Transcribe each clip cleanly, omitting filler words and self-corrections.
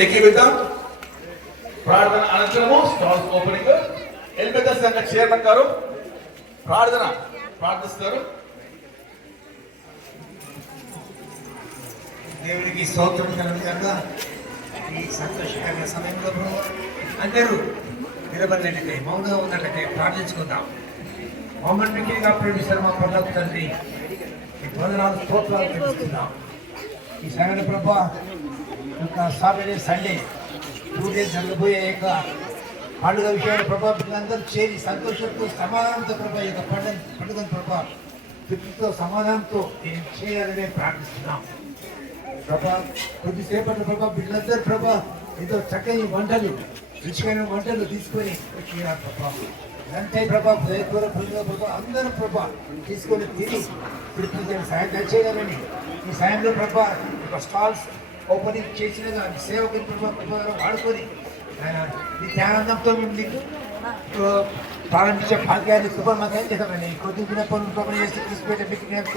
ఏకీవిద్దాం. ప్రార్థన అనంతరము stalls opening. ఎల్బెద్ద సంఘ చైర్మన్ గారు ప్రార్థిస్తారు. దేవుడికి స్తోత్రం కలుగుగా. ఈ సంతోషకరమైన సమయంలో అందరూ నిలబడినట్లయితే మౌనంగా ఉన్నట్లయితే ప్రార్థించుకుందాం. మౌనంగా ప్రేమిస్తారు మా పర్లోక తండ్రి, ఈ వందనాలు స్తోత్రాలు తెలుసుకుందాం. ఈ సంఘటన ప్రభా యొక్క సాటర్డే సండే 2 days జరగబోయే యొక్క పండుగ విషయాన్ని ప్రభా పిల్లలందరూ చేరి సంతోషంతో సమాధానంతో ప్రభా ఈ యొక్క పండుగను ప్రభా తృప్తితో సమాధానంతో చేయాలని ప్రార్థిస్తున్నాం ప్రభా. కొద్దిసేపటి ప్రభా బిడ్డలందరూ ప్రభా ఎంతో చక్కని వంటలు రుచికైన వంటలు తీసుకొని వచ్చినారు ప్రభా. అంటే ప్రభా ప్రభా అందరూ ప్రభా తీసుకొని తిని తృప్తి సాయం చేయాలని ఈ సాయంలో ప్రభా ఒక స్టాల్స్ ఓపెనింగ్ చేసినగా సేవకుని ప్రభా వాడుకొని ఈ ధ్యానందంతో మేము ప్రారంభించే భాగ్యాన్ని శుభమగా చేద్దామని కొద్ది దినపనులు ప్రభావం చేసి తీసుకునే మీకు నేను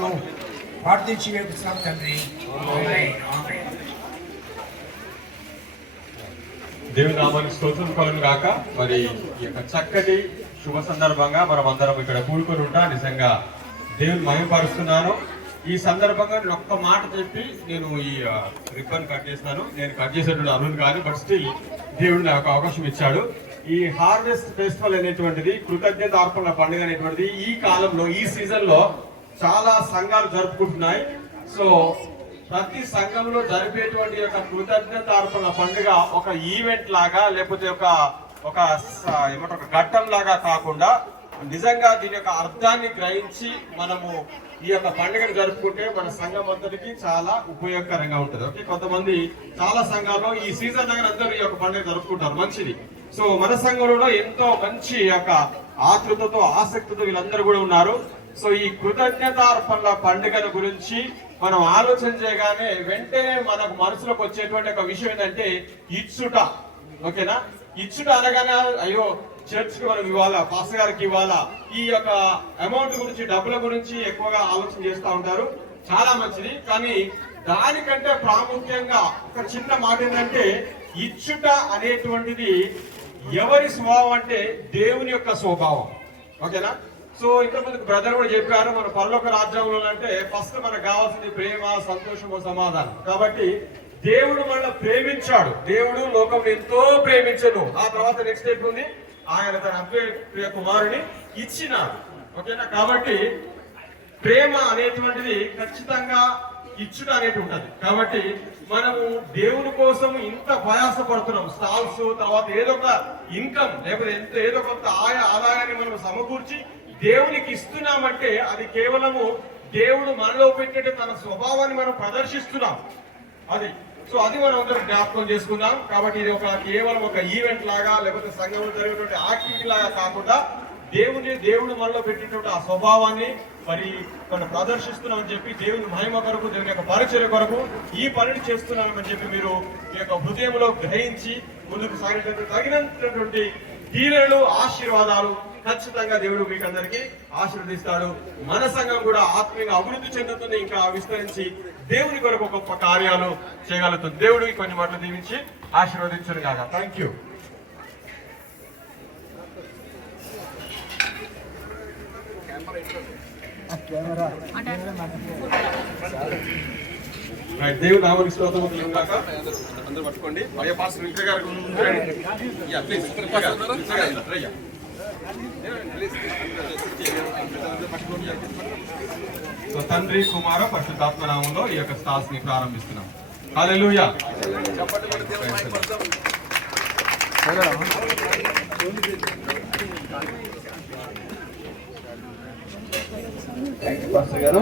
ప్రార్థించి వేపిస్తున్నాం తండ్రి. దేవుని నామానికి స్తోత్రం కలుగును గాక. మరి ఈ యొక్క చక్కటి శుభ సందర్భంగా మనం అందరం ఇక్కడ కూడుకొని ఉంటా నిజంగా దేవుని మహిమపరుస్తున్నాను. ఈ సందర్భంగా నేను ఒక్క మాట చెప్పి నేను ఈ రిబ్బన్ కట్ చేస్తాను. నేను కట్ చేసేటువంటి అరుణ్ కాదు, బట్ స్టిల్ దేవుడు నాకు అవకాశం ఇచ్చాడు. ఈ హార్వెస్ట్ ఫెస్టివల్ అనేటువంటిది, కృతజ్ఞత అర్పణ పండుగ అనేటువంటిది ఈ కాలంలో ఈ సీజన్ లో చాలా సంఘాలు జరుపుకుంటున్నాయి. సో ప్రతి సంఘంలో జరిపేటువంటి యొక్క కృతజ్ఞత అర్పణ పండుగ ఒక ఈవెంట్ లాగా లేకపోతే ఒక ఘట్టం లాగా కాకుండా నిజంగా దీని యొక్క అర్థాన్ని గ్రహించి మనము ఈ యొక్క పండుగను జరుపుకుంటే మన సంఘం అంతటికి చాలా ఉపయోగకరంగా ఉంటుంది. ఓకే, కొంతమంది చాలా సంఘాల్లో ఈ సీజన్ దగ్గర అందరూ ఈ యొక్క పండుగ జరుపుకుంటారు, మంచిది. సో మన సంఘంలో ఎంతో మంచి యొక్క ఆతృతతో ఆసక్తితో వీళ్ళందరూ కూడా ఉన్నారు. సో ఈ కృతజ్ఞతార్పణల పండుగల గురించి మనం ఆలోచన చేయగానే వెంటనే మనకు మనసులోకి వచ్చేటువంటి ఒక విషయం ఏంటంటే ఇచ్చుట. ఓకేనా, ఇచ్చుట అనగానే అయ్యో చర్చ్కి మనం ఇవ్వాలా, పాస్టర్ గారికి ఇవ్వాలా, ఈ యొక్క అమౌంట్ గురించి డబ్బుల గురించి ఎక్కువగా ఆలోచన చేస్తూ ఉంటారు. చాలా మంచిది, కానీ దానికంటే ప్రాముఖ్యంగా ఒక చిన్న మాట ఏంటంటే ఇచ్చుట అనేటువంటిది ఎవరి స్వభావం అంటే దేవుని యొక్క స్వభావం. ఓకేనా, సో ఇంతకుముందు బ్రదర్ కూడా చెప్పారు, మన పరలోక రాజ్యంలో అంటే ఫస్ట్ మనకు కావాల్సింది ప్రేమ, సంతోషము, సమాధానం. కాబట్టి దేవుడు మనల్ని ప్రేమించాడు, దేవుడు లోకం ఎంతో ప్రేమించను. ఆ తర్వాత నెక్స్ట్ స్టెప్ ఉంది, ఆయన తన అద్వైత కుమారుని ఇచ్చినాడు. ఓకేనా, కాబట్టి ప్రేమ అనేటువంటిది ఖచ్చితంగా ఇచ్చుట అనేది ఉంటది. కాబట్టి మనము దేవుని కోసం ఇంత ప్రయాసపడుతున్నాం, స్టాల్స్, తర్వాత ఏదో ఒక ఇన్కమ్ లేకపోతే ఏదో కొంత ఆదాయాన్ని మనం సమకూర్చి దేవునికి ఇస్తున్నామంటే అది కేవలము దేవుడు మనలో పెట్టే తన స్వభావాన్ని మనం ప్రదర్శిస్తున్నాం. అది మనం అందరం జ్ఞాపకం చేసుకుందాం. కాబట్టి ఇది కేవలం ఒక ఈవెంట్ లాగా లేకపోతే సంఘంలో జరిగేటువంటి యాక్టివిటీ లాగా కాకుండా దేవుడు మనలో పెట్టినటువంటి ఆ స్వభావాన్ని మరి మనం ప్రదర్శిస్తున్నామని చెప్పి దేవుని మహిమ కొరకు, దేవుని యొక్క పరిచర్య కొరకు ఈ పనిని చేస్తున్నామని చెప్పి మీరు మీ యొక్క హృదయంలో గ్రహించి ముందుకు సాగేటటువంటి తగినటువంటి దీవెనలు, ఆశీర్వాదాలు ఖచ్చితంగా దేవుడు మీకు అందరికీ ఆశీర్వదిస్తాడు. మన సంఘం కూడా ఆత్మీయంగా అభివృద్ధి చెందుతుంది, ఇంకా విస్తరించి దేవుని కొరకు గొప్ప కార్యాలు చేయగలుగుతుంది. దేవుడికి కొన్ని మాటలు దీవించి ఆశీర్వదించను కాక. Thank you. దేవుడు నామని స్తోత్రం కాక. అందరూ పట్టుకోండి. పాస్టర్ విక్రయ గారికి సో తండ్రి, కుమార, పరిశుద్ధాత్మ నామంలో ఈ యొక్క స్టాల్స్ ని ప్రారంభిస్తున్నాం. హల్లెలూయా. పాస్టర్ గారు